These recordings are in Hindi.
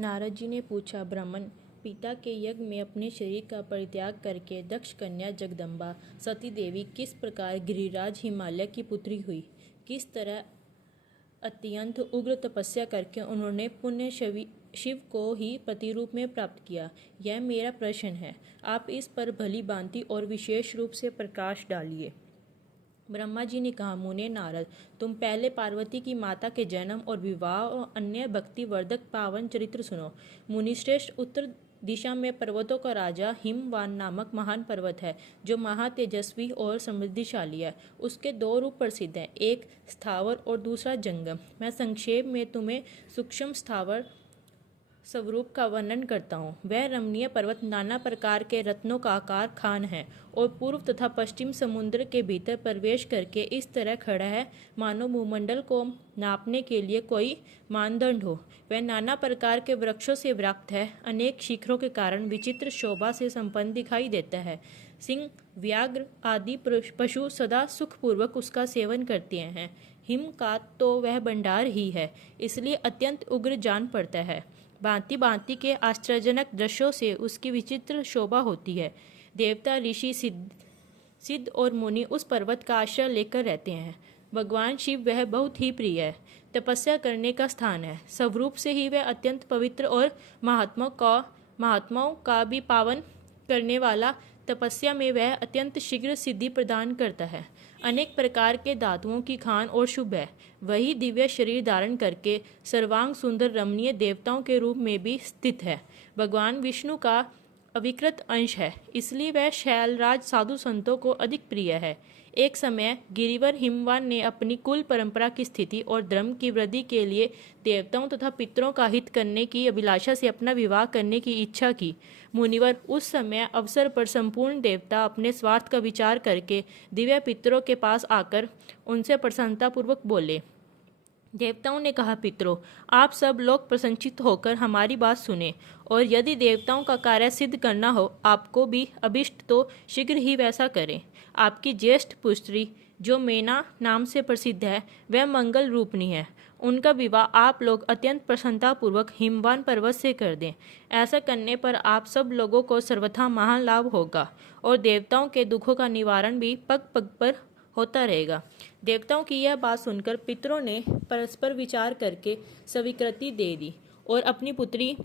नारद जी ने पूछा, ब्राह्मण, पिता के यज्ञ में अपने शरीर का परित्याग करके दक्ष कन्या जगदम्बा सती देवी किस प्रकार गिरिराज हिमालय की पुत्री हुई? किस तरह अत्यंत उग्र तपस्या करके उन्होंने पुण्य शिव को ही प्रतिरूप में प्राप्त किया? यह मेरा प्रश्न है। आप इस पर भली भांति और विशेष रूप से प्रकाश डालिए। ब्रह्मा जी ने कहा, मुने नारद, तुम पहले पार्वती की माता के जन्म और विवाह और अन्य भक्तिवर्धक पावन चरित्र सुनो। मुनिश्रेष्ठ, उत्तर दिशा में पर्वतों का राजा हिमवान नामक महान पर्वत है, जो महातेजस्वी और समृद्धिशाली है। उसके दो रूप प्रसिद्ध हैं, एक स्थावर और दूसरा जंगम। मैं संक्षेप में तुम्हें सूक्ष्म स्थावर स्वरूप का वर्णन करता हूँ। वह रमणीय पर्वत नाना प्रकार के रत्नों का आकार खान है और पूर्व तथा पश्चिम समुद्र के भीतर प्रवेश करके इस तरह खड़ा है मानो भूमंडल को नापने के लिए कोई मानदंड हो। वह नाना प्रकार के वृक्षों से व्याप्त है, अनेक शिखरों के कारण विचित्र शोभा से संपन्न दिखाई देता है। सिंह, व्याघ्र आदि पशु सदा सुखपूर्वक उसका सेवन करते हैं। हिम का तो वह भंडार ही है, इसलिए अत्यंत उग्र जान पड़ता है। भांति भांति के आश्चर्यजनक दृश्यों से उसकी विचित्र शोभा होती है। देवता, ऋषि, सिद्ध और मुनि उस पर्वत का आश्रय लेकर रहते हैं। भगवान शिव वह बहुत ही प्रिय है, तपस्या करने का स्थान है। स्वरूप से ही वह अत्यंत पवित्र और महात्माओं का भी पावन करने वाला। तपस्या में वह अत्यंत शीघ्र सिद्धि प्रदान करता है। अनेक प्रकार के धातुओं की खान और शुभ है। वही दिव्य शरीर धारण करके सर्वांग सुंदर रमणीय देवताओं के रूप में भी स्थित है। भगवान विष्णु का अविकृत अंश है, इसलिए वह शैलराज साधु संतों को अधिक प्रिय है। एक समय गिरिवर हिमवान ने अपनी कुल परंपरा की स्थिति और धर्म की वृद्धि के लिए देवताओं तथा पितरों का हित करने की अभिलाषा से अपना विवाह करने की इच्छा की। मुनिवर, उस समय अवसर पर संपूर्ण देवता अपने स्वार्थ का विचार करके दिव्य पितरों के पास आकर उनसे प्रसन्नतापूर्वक बोले। देवताओं ने कहा, पितरों, आप सब लोग प्रसन्नचित्त होकर हमारी बात सुने, और यदि देवताओं का कार्य सिद्ध करना हो, आपको भी अभिष्ट तो शीघ्र ही वैसा करें। आपकी ज्येष्ठ पुत्री, जो मेना नाम से प्रसिद्ध है, वह मंगल रूपनी है। उनका विवाह आप लोग अत्यंत प्रसन्नतापूर्वक हिमवान पर्वत से कर दें। ऐसा करने पर आप सब लोगों को सर्वथा महान लाभ होगा, और देवताओं के दुखों का निवारण भी पग पग पर होता रहेगा। देवताओं की यह बात सुनकर पितरों ने परस्पर विचार करके स्वीकृति दे दी और अपनी पुत्री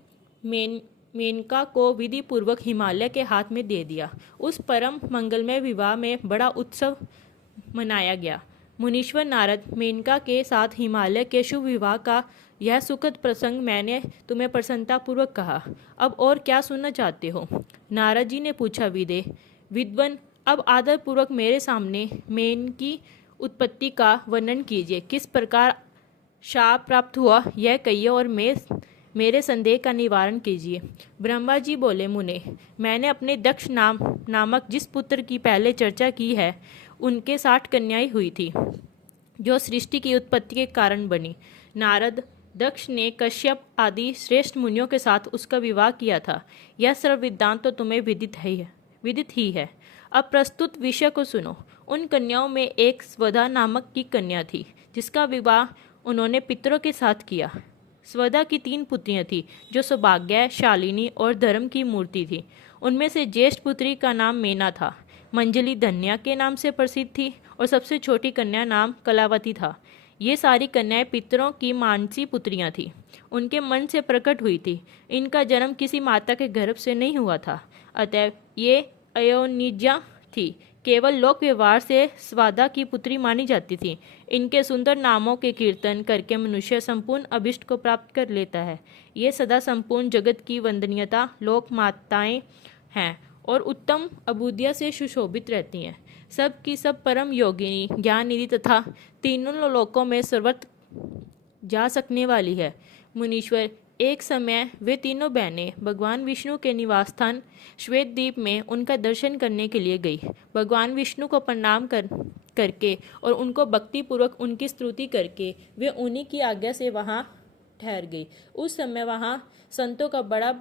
मेनका को विधि पूर्वक हिमालय के हाथ में दे दिया। उस परम मंगलमय विवाह में बड़ा उत्सव मनाया गया। मुनीश्वर नारद, मेनका के साथ हिमालय के शुभ विवाह का यह सुखद प्रसंग मैंने तुम्हें प्रसन्नतापूर्वक कहा। अब और क्या सुनना चाहते हो? नारद जी ने पूछा, विद्वन, अब आदर पूर्वक मेरे सामने मेन की उत्पत्ति का वर्णन कीजिए। किस प्रकार शाप प्राप्त हुआ यह कहिए, और मेरे संदेह का निवारण कीजिए। ब्रह्मा जी बोले, मुने, मैंने अपने दक्ष नामक जिस पुत्र की पहले चर्चा की है, उनके 60 कन्याएं हुई थी, जो सृष्टि की उत्पत्ति के कारण बनी। नारद, दक्ष ने कश्यप आदि श्रेष्ठ मुनियों के साथ उसका विवाह किया था। यह सर्व विद्वान तो तुम्हें विदित ही है। अब प्रस्तुत विषय को सुनो। उन कन्याओं में एक स्वधा नामक की कन्या थी, जिसका विवाह उन्होंने पितरों के साथ किया। स्वधा की 3 पुत्रियां थीं, जो सौभाग्य, शालिनी और धर्म की मूर्ति थी। उनमें से ज्येष्ठ पुत्री का नाम मेना था, मंजली धन्या के नाम से प्रसिद्ध थी, और सबसे छोटी कन्या नाम कलावती था। ये सारी कन्याएं पितरों की मानसी पुत्रियां थीं, उनके मन से प्रकट हुई थी। इनका जन्म किसी माता के गर्भ से नहीं हुआ था, अतएव ये अयोनिजा थी, केवल लोक व्यवहार से स्वादा की पुत्री मानी जाती थी। इनके सुंदर नामों के कीर्तन करके मनुष्य संपूर्ण अभिष्ट को प्राप्त कर लेता है। ये सदा संपूर्ण जगत की वंदनीयता लोक माताएं हैं और उत्तम अबूदिया से सुशोभित रहती हैं। सब की सब परम योगिनी, ज्ञान निधि तथा तीनों लोकों में सर्वत्र जा सकने वाली है। मुनीश्वर, एक समय वे तीनों बहनें भगवान विष्णु के निवास स्थान श्वेत द्वीप में उनका दर्शन करने के लिए गई। भगवान विष्णु को प्रणाम करके और उनको भक्तिपूर्वक उनकी स्तुति करके वे उन्हीं की आज्ञा से वहां ठहर गई। उस समय वहां संतों का बड़ा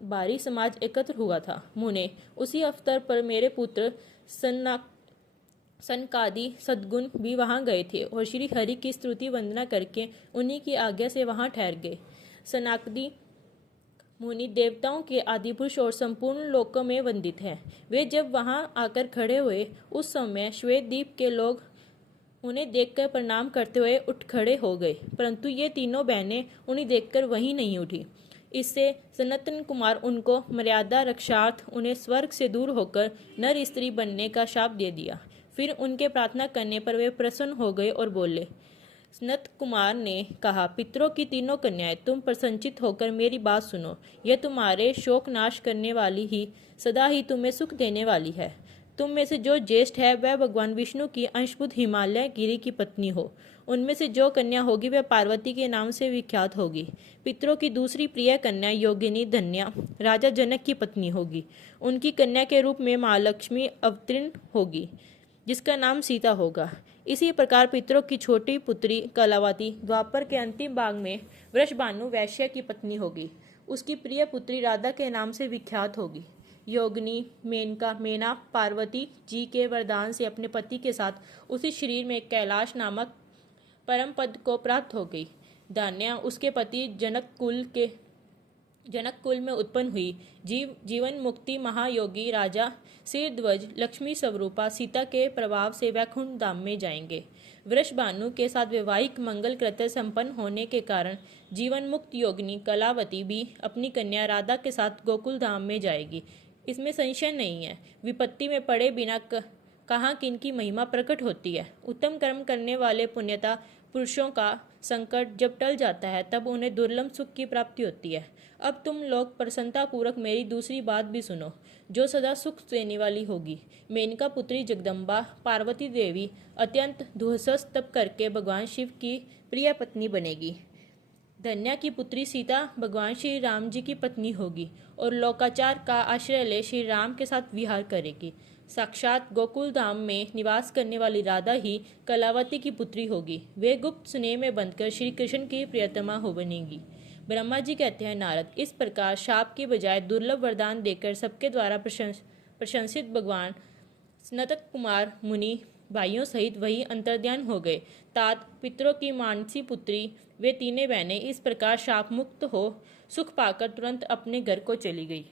भारी समाज एकत्र हुआ था। मुने, उसी अवसर पर मेरे पुत्र सनकादि सद्गुण भी वहां गए थे और श्री हरि की स्तुति वंदना करके उन्हीं की आज्ञा से वहां ठहर गए। सनकादि मुनि देवताओं के आदिपुरुष और संपूर्ण लोकों में वंदित हैं। वे जब वहां आकर खड़े हुए उस समय श्वेत द्वीप के लोग उन्हें देखकर प्रणाम करते हुए उठ खड़े हो गए, परंतु ये तीनों बहनें उन्हें देखकर वहीं नहीं उठी। इससे सनतन कुमार उनको मर्यादा रक्षार्थ उन्हें स्वर्ग से दूर होकर नर स्त्री बनने का शाप दे दिया। फिर उनके प्रार्थना करने पर वे प्रसन्न हो गए और बोले। सनत कुमार ने कहा, पितरों की तीनों कन्याएं, तुम प्रसन्नचित होकर मेरी बात सुनो। यह तुम्हारे शोक नाश करने वाली ही सदा ही तुम्हें सुख देने वाली है। तुम में से जो ज्येष्ठ है वह भगवान विष्णु की अंशबुद्ध हिमालय गिरी की पत्नी हो। उनमें से जो कन्या होगी वह पार्वती के नाम से विख्यात होगी। पितरों की दूसरी प्रिय कन्या योगिनी धन्या राजा जनक की पत्नी होगी। उनकी कन्या के रूप में महालक्ष्मी अवतीर्ण होगी, जिसका नाम सीता होगा। इसी प्रकार पितरों की छोटी पुत्री कलावती द्वापर के अंतिम भाग में वृषभानु वैश्य की पत्नी होगी। उसकी प्रिय पुत्री राधा के नाम से विख्यात होगी। योगिनी मेना पार्वती जी के वरदान से अपने पति के साथ उसी शरीर में कैलाश नामक परम पद को प्राप्त हो गई। दान्या उसके पति जनक कुल में उत्पन्न हुई। जीवन मुक्ति महायोगी राजा सिरध्वज लक्ष्मी स्वरूपा सीता के प्रभाव से वैकुंठ धाम में जाएंगे। वृषभानु के साथ वैवाहिक मंगल कृत्य संपन्न होने के कारण जीवन मुक्त योगिनी कलावती भी अपनी कन्या राधा के साथ गोकुल धाम में जाएगी। इसमें संशय नहीं है। विपत्ति में पड़े बिना कहाँ किनकी महिमा प्रकट होती है। उत्तम कर्म करने वाले पुण्यता पुरुषों का संकट जब टल जाता है तब उन्हें दुर्लभ सुख की प्राप्ति होती है। अब तुम लोग प्रसन्नता पूर्वक मेरी दूसरी बात भी सुनो, जो सदा सुख देने वाली होगी। मेनका पुत्री जगदम्बा पार्वती देवी अत्यंत दुस्सह तप करके भगवान शिव की प्रिय पत्नी बनेगी। धन्या की पुत्री सीता भगवान श्री राम जी की पत्नी होगी और लोकाचार का आश्रय ले श्री राम के साथ विहार करेगी। साक्षात गोकुल धाम में निवास करने वाली राधा ही कलावती की पुत्री होगी। वे गुप्त स्नेह में बंधकर श्री कृष्ण की प्रियतमा हो बनेगी। ब्रह्मा जी कहते हैं, नारद, इस प्रकार शाप की बजाय दुर्लभ वरदान देकर सबके द्वारा प्रशंसित भगवान सनत कुमार मुनि भाइयों सहित वही अंतर्ध्यान हो गए। तात पितरों की मानसी पुत्री वे तीनों बहनें इस प्रकार शाप मुक्त हो सुख पाकर तुरंत अपने घर को चली गई।